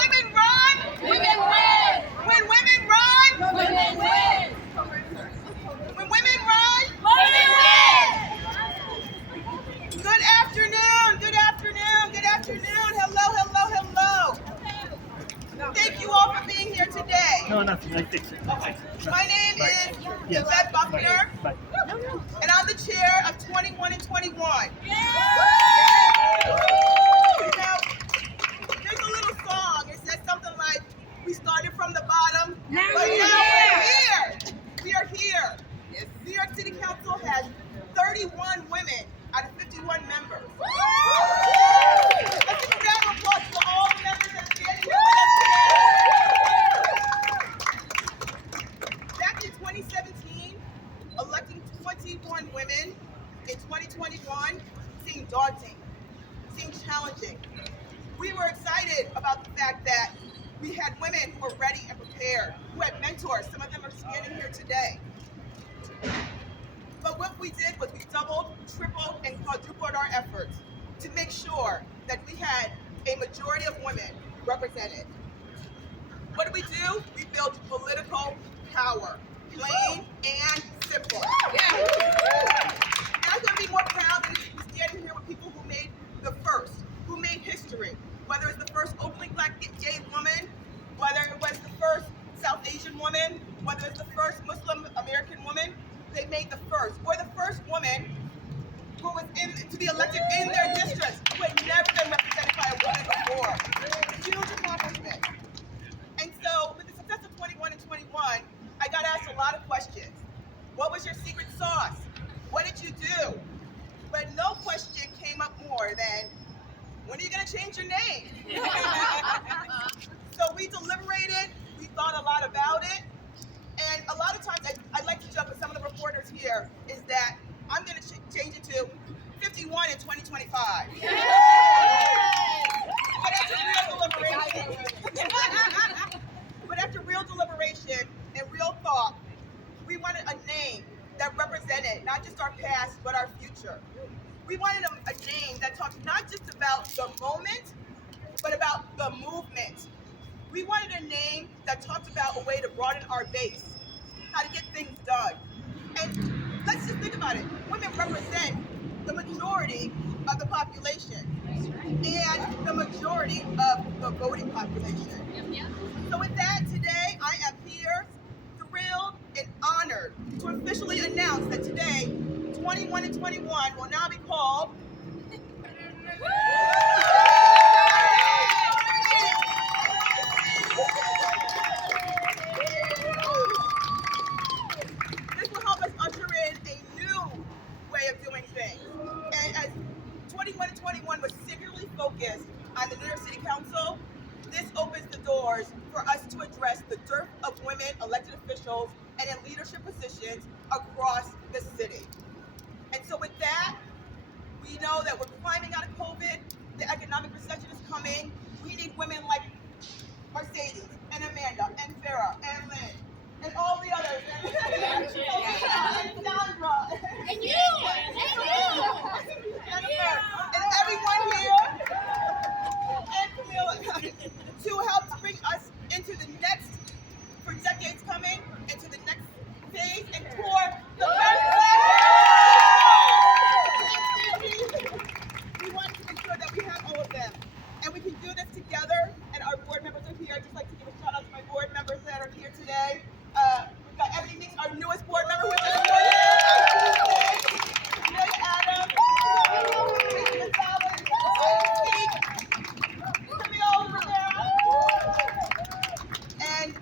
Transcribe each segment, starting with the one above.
women run, Women win! when women run, Women win! when women run. Women win! Good afternoon, good afternoon, good afternoon. Hello, hello, hello. Thank you all for being here today. No, nothing. I fix it. Okay. My name is Yes. Yvette Buckner, Bye. and I'm the chair of 21 in 21. Now, there's a little song. It says something like, we started from the bottom, but now we're here. We are here. New York City Council has 31 women out of 51 members. Let's give a round of applause for all the members that are standing here with us today. Back in 2017, electing 21 women in 2021 seemed daunting, seemed challenging. We were excited about the fact that we had women who were ready and prepared, who had mentors. Some of them are standing here today. But what we did was we doubled, tripled, and quadrupled our efforts to make sure that we had a majority of women represented. What did we do? We built political power, plain and simple. And I couldn't be more proud than to be standing here with people who made the first, who made history. Whether it's the first openly black gay woman, whether it was the first South Asian woman, whether it's the first Muslim American woman, they made the first, or the first woman who was to be elected in their districts, who had never been represented by a woman before. Huge accomplishment. And so, with the success of 21 in 21, I got asked a lot of questions. What was your secret sauce? What did you do? But no question came up more than, when are you going to change your name? So we deliberated, we thought a lot about it, and a lot of times, I'd like to joke with some of the reporters here, is that I'm going to change it to 51 in 2025. But after real deliberation and real thought, we wanted a name that represented not just our past, but our future. We wanted a name that talked not just about the moment, but about the movement. We wanted a name that talked about a way to broaden our base, how to get things done. And let's just think about it. Women represent the majority of the population and the majority of the voting population. So with that, today I am here, thrilled and honored to officially announce that today, 21 in 21 will now be called This will help us usher in a new way of doing things. And as 21 in 21 was singularly focused on the New York City Council, this opens the doors for us to address the dearth of women elected officials and in leadership positions across the city. And so with that, we know that we're climbing out of COVID, the economic recession is coming. We need women like Mercedes and Amanda and Farah and Lynn and all the others and Sandra And you! Jennifer and everyone here and Camilla to help bring us into the next, for decades coming, into the next phase and tour the best We want to make sure that we have all of them. And we can do this together, and our board members are here. I'd just like to give a shout out to my board members that are here today. We've got Ebony Meeks, our newest board member, who is this morning. Amelia Adams, Tracy Gonzalez, Camille Rivera, and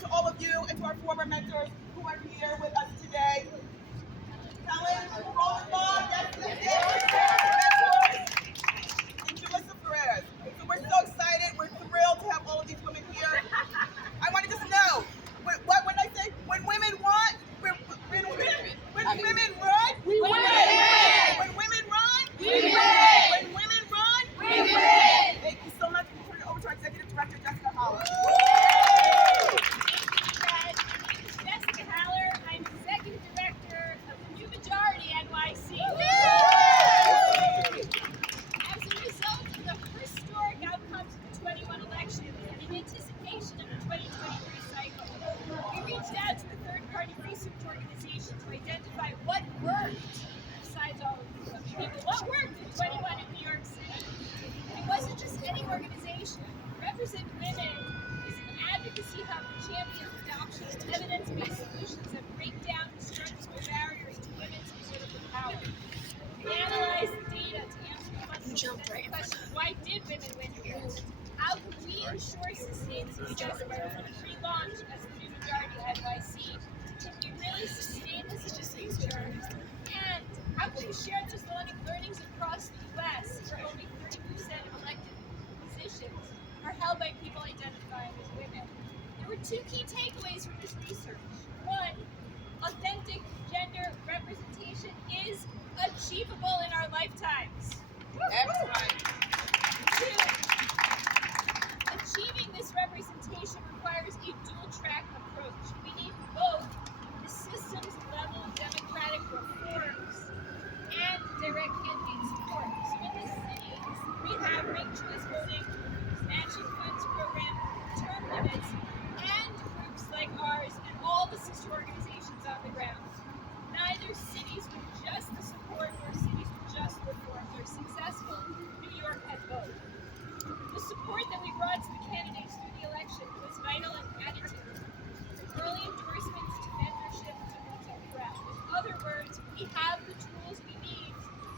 to all of you, and to our former mentors who are here with us today. Helen Rosenbaum, and Julissa Perez. So we're so excited. We're thrilled to have all of these women here. I want to just know, what did I say? When women want, when women run, We win! when women run, We win! when women run, We win! Thank you so much. We turn it over to our Executive Director, Jessica Holler. Jessica Haller, I'm Executive Director of the New Majority NYC. As a result of the historic outcomes of the 21 election and the ensure sustained success by the relaunch as the new majority NYC? Can we really sustain this in the future? And how can we share those learnings across the U.S. where only 30% of elected positions are held by people identifying as women? There were two key takeaways from this research. One, authentic gender representation is achievable in our lifetimes. That's right. Two, achieving this representation requires a dual-track approach. We need both the systems-level democratic reforms and direct candidate support. So in the cities, we have ranked choice voting, matching funds program, term limits, and groups like ours and all the sister organizations on the ground. Neither cities with just the support nor cities with just reforms are successful. New York had both. The support that we brought to the candidates through the election was vital and additive. From early endorsements to mentorship to boots on the ground. In other words, we have the tools we need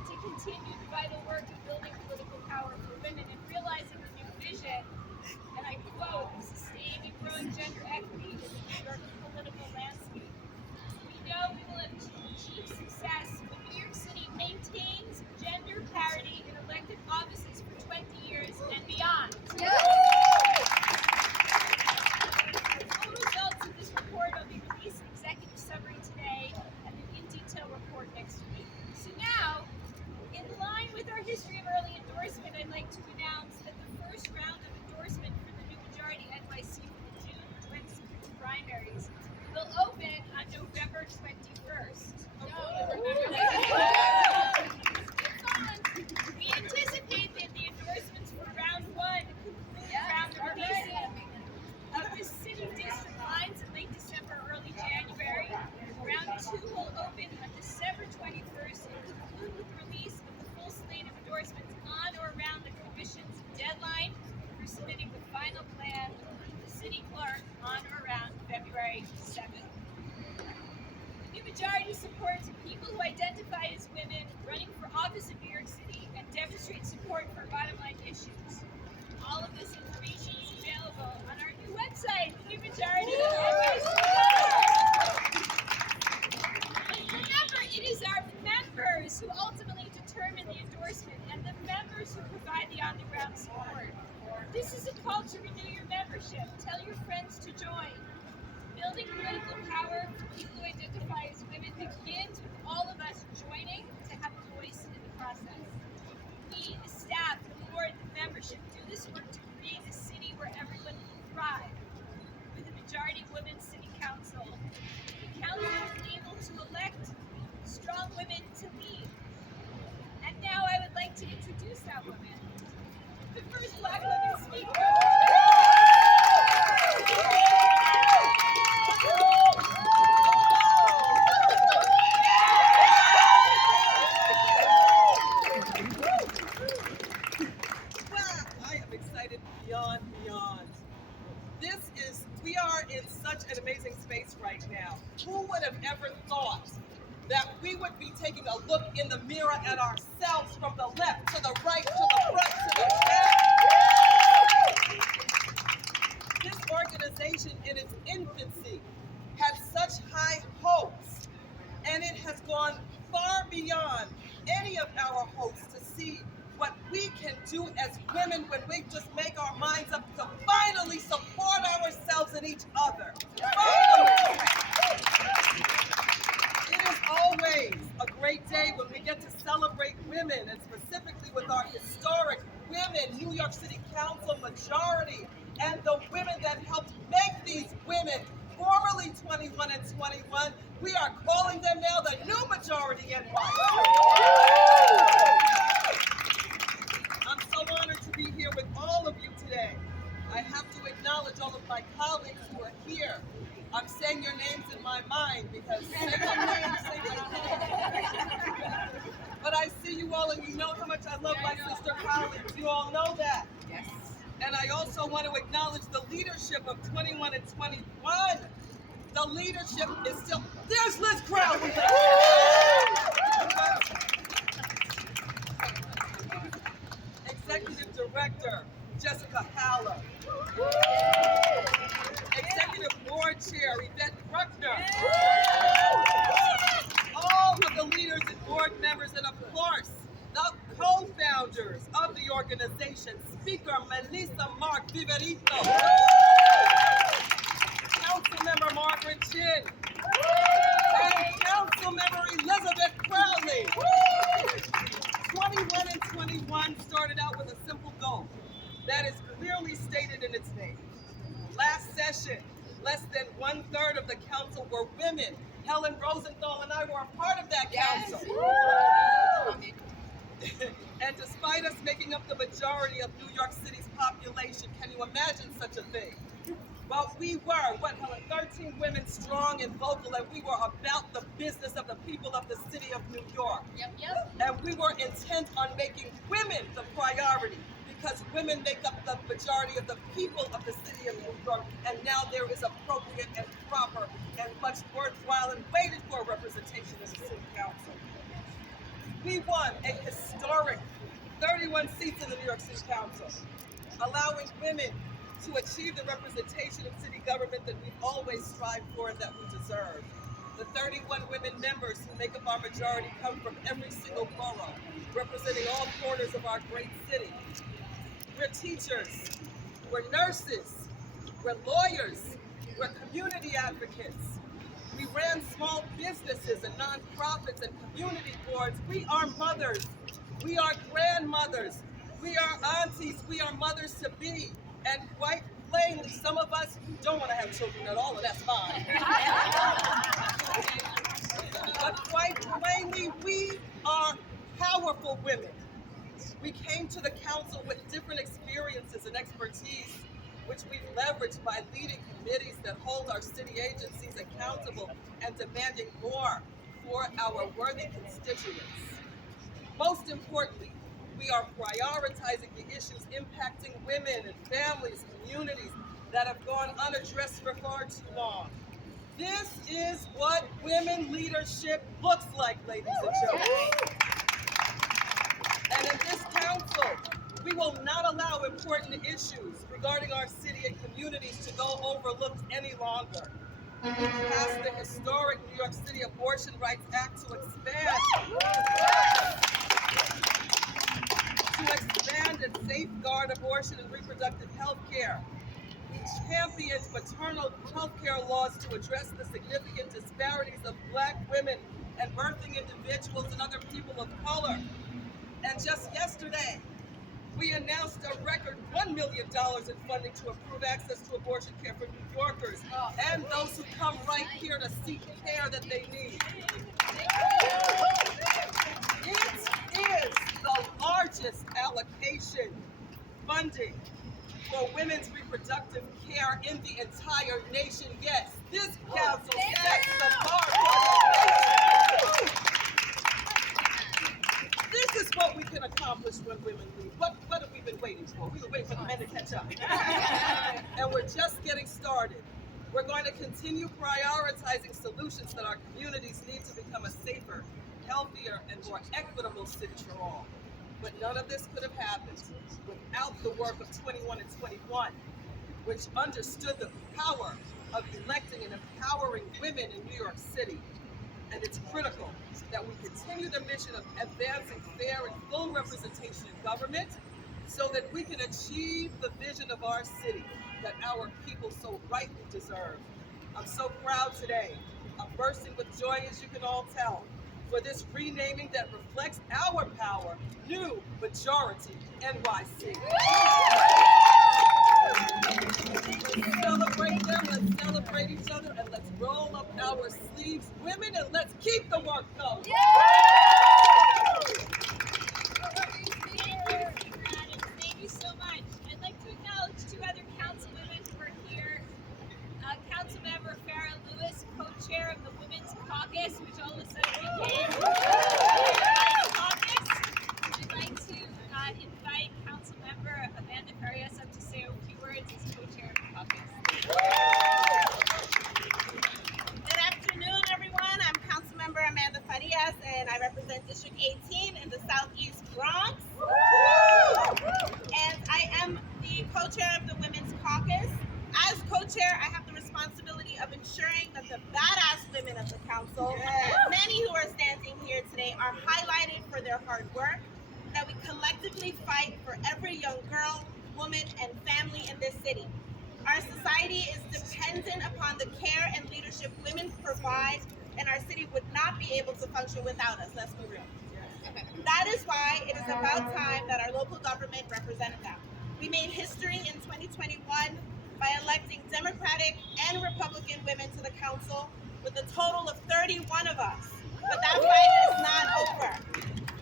to continue the vital work of building political power for women and realizing a new vision, and I quote, sustaining and growing gender equity in the New York political landscape. We know we will achieve success when New York City maintains gender parity in elected offices for 20 years and beyond. The full results of this report will be released in executive summary today and an in-detail report next week. So now, in line with our history of early endorsement, I'd like to announce that the first round of endorsement for the new majority NYC for the June 26 primaries will open on November 21st. We anticipate that the endorsements for round one conclude around the releasing of the city district lines in late December, early January. Round two will open on December 21st and conclude with the release of the full slate of endorsements on or around the commission's deadline for submitting the final plan to the city clerk on or around February 7th. The new majority supports people who identify as women running for office in New York City and demonstrate support for bottom line issues. All of this information is available on our new website, the new majority. Remember, it is our members who ultimately determine the endorsement and the members who provide the on-the-ground support. This is a call to renew your membership. Tell your friends to join. Building political power for people who identify as women begins with all of us joining to have a voice in the process. We, the staff, the board, the membership, do this work to create a city where everyone can thrive. With a majority women city council, the council is able to elect strong women to lead. And now I would like to introduce that woman, the first Black woman speaker. We are in such an amazing space right now. Who would have ever thought that we would be taking a look in the mirror at ourselves from the left to the right, to the front, to the back? This organization in its infancy had such high hopes, and it has gone far beyond any of our hopes to see what we can do as women when we just make our minds up to finally support ourselves and each other. Finally. It is always a great day when we get to celebrate women, and specifically with our historic women, New York City Council majority, and the women that helped make these women, formerly 21 and 21, we are calling them now the new majority NYC. I'm so honored to be here with all of you today. I have to acknowledge all of my colleagues who are here. I'm saying your names in my mind because say my name, say my name. But I see you all and you know how much I love my sister colleagues. You all know that. Yes. And I also want to acknowledge the leadership of 21 and 21. The leadership is still, there's Liz Crowley. Executive Director, Jessica Haller. Executive Board Chair, Yvette Bruckner. All of the leaders and board members, and of course, the co-founders of the organization, Speaker Melissa Mark Viverito, Councilmember Margaret Chin, and Councilmember Elizabeth Crowley. 21 in 21 started out with a simple goal that is clearly stated in its name. Last session, less than 1/3 of the council were women. Helen Rosenthal and I were a part of that council. And despite us making up the majority of New York City's population, can you imagine such a thing? Well, we were, 13 women strong and vocal, and we were about the business of the people of the city of New York. Yep. And we were intent on making women the priority, because women make up the majority of the people of the city of New York, and now there is appropriate and proper and much worthwhile and waited for representation in the city council. We won a historic 31 seats in the New York City Council, allowing women to achieve the representation in city government that we've always strived for and that we deserve. The 31 women members who make up our majority come from every single borough, representing all corners of our great city. We're teachers, we're nurses, we're lawyers, we're community advocates. We ran small businesses and nonprofits and community boards. We are mothers, we are grandmothers, we are aunties, we are mothers to be. And quite plainly, some of us don't want to have children at all, and that's fine. But quite plainly, we are powerful women. We came to the council with different experiences and expertise, which we've leveraged by leading committees that hold our city agencies accountable and demanding more for our worthy constituents. Most importantly, we are prioritizing the issues impacting women and families, communities that have gone unaddressed for far too long. This is what women leadership looks like, ladies and gentlemen. And in this council, we will not allow important issues regarding our city and communities to go overlooked any longer. We passed the historic New York City Abortion Rights Act to expand and safeguard abortion and reproductive health care. We championed maternal health care laws to address the significant disparities of Black women and birthing individuals and other people of color. And just yesterday, we announced a record $1 million in funding to improve access to abortion care for New Yorkers and those who come right here to seek care that they need. It is the largest allocation funding for women's reproductive care in the entire nation. Yes, this council sets the bar for the nation. This is what we can accomplish when women lead. What have we been waiting for? We've been waiting for the men to catch up. And we're just getting started. We're going to continue prioritizing solutions that our communities need to become a safer, healthier, and more equitable city for all. But none of this could have happened without the work of 21 in 21, which understood the power of electing and empowering women in New York City. And it's critical that we continue the mission of advancing fair and full representation in government so that we can achieve the vision of our city that our people so rightly deserve. I'm so proud today. I'm bursting with joy, as you can all tell, for this renaming that reflects our power, New Majority NYC. Let's celebrate them, let's celebrate each other, and let's roll up our sleeves, women, and let's keep the work going. Thank you so much. I'd like to acknowledge two other councilwomen who are here. Councilmember Farrah Lewis, co-chair of the Women's Caucus, which all of a sudden became the Caucus. I'd like to invite Councilmember Amanda Farias up to say a few words as co-chair of the caucus. Good afternoon, everyone. I'm Councilmember Amanda Farias, and I represent of the Women's Caucus. As co-chair, I have the responsibility of ensuring that the badass women of the council, many who are standing here today, are highlighted for their hard work, that we collectively fight for every young girl, woman, and family in this city. Our society is dependent upon the care and leadership women provide, and our city would not be able to function without us, let's be real. That is why it is about time that our local government represented them. We made history in 2021 by electing Democratic and Republican women to the council with a total of 31 of us. But that fight is not over.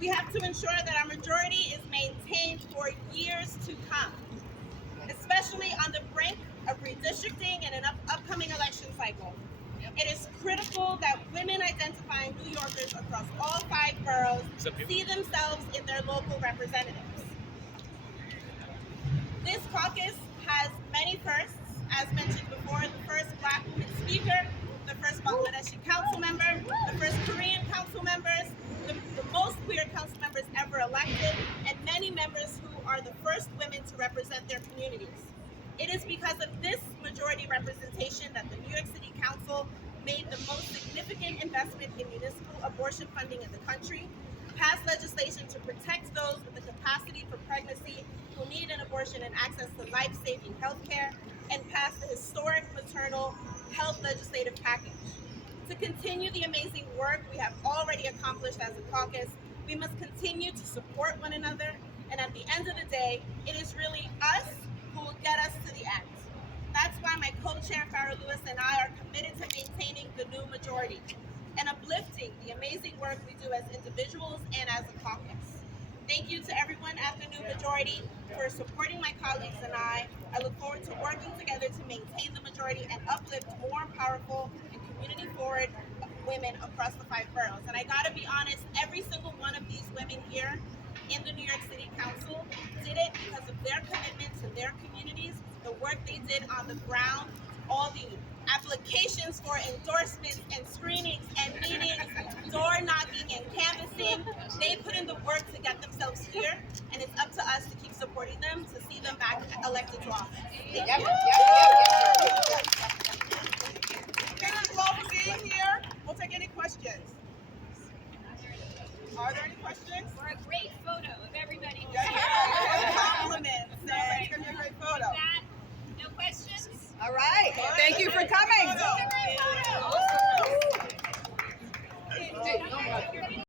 We have to ensure that our majority is maintained for years to come, especially on the brink of redistricting and an upcoming election cycle. It is critical that women identifying New Yorkers across all 5 boroughs see themselves in their local representatives. This caucus has many firsts, as mentioned before, the first Black woman speaker, the first Bangladeshi council member, the first Korean council members, the most queer council members ever elected, and many members who are the first women to represent their communities. It is because of this majority representation that the New York City Council made the most significant investment in municipal abortion funding in the country, passed legislation to protect those with the capacity for pregnancy who need an abortion and access to life-saving health care, and passed the historic maternal health legislative package. To continue the amazing work we have already accomplished as a caucus, we must continue to support one another, and at the end of the day, it is really us who will get us to the end. That's why my co-chair, Farrah Lewis, and I are committed to maintaining the new majority and uplifting the amazing work we do as individuals and as a caucus. Thank you to everyone at the new majority for supporting my colleagues and I. I look forward to working together to maintain the majority and uplift more powerful and community-forward women across the 5 boroughs. And I gotta be honest, every single one of these women here in the New York City Council did it because of their commitment to their communities, the work they did on the ground, all the applications for endorsements and screenings and meetings, door knocking and canvassing. They put in the work to get themselves here, and it's up to us to keep supporting them to see them back elected to office. Thank you. Thank you all for being here. We'll take any questions. Are there any questions? For a great photo of everybody. Compliments. It's going to be a great photo. With that, no questions? All right. Thank you for coming. It's a great photo.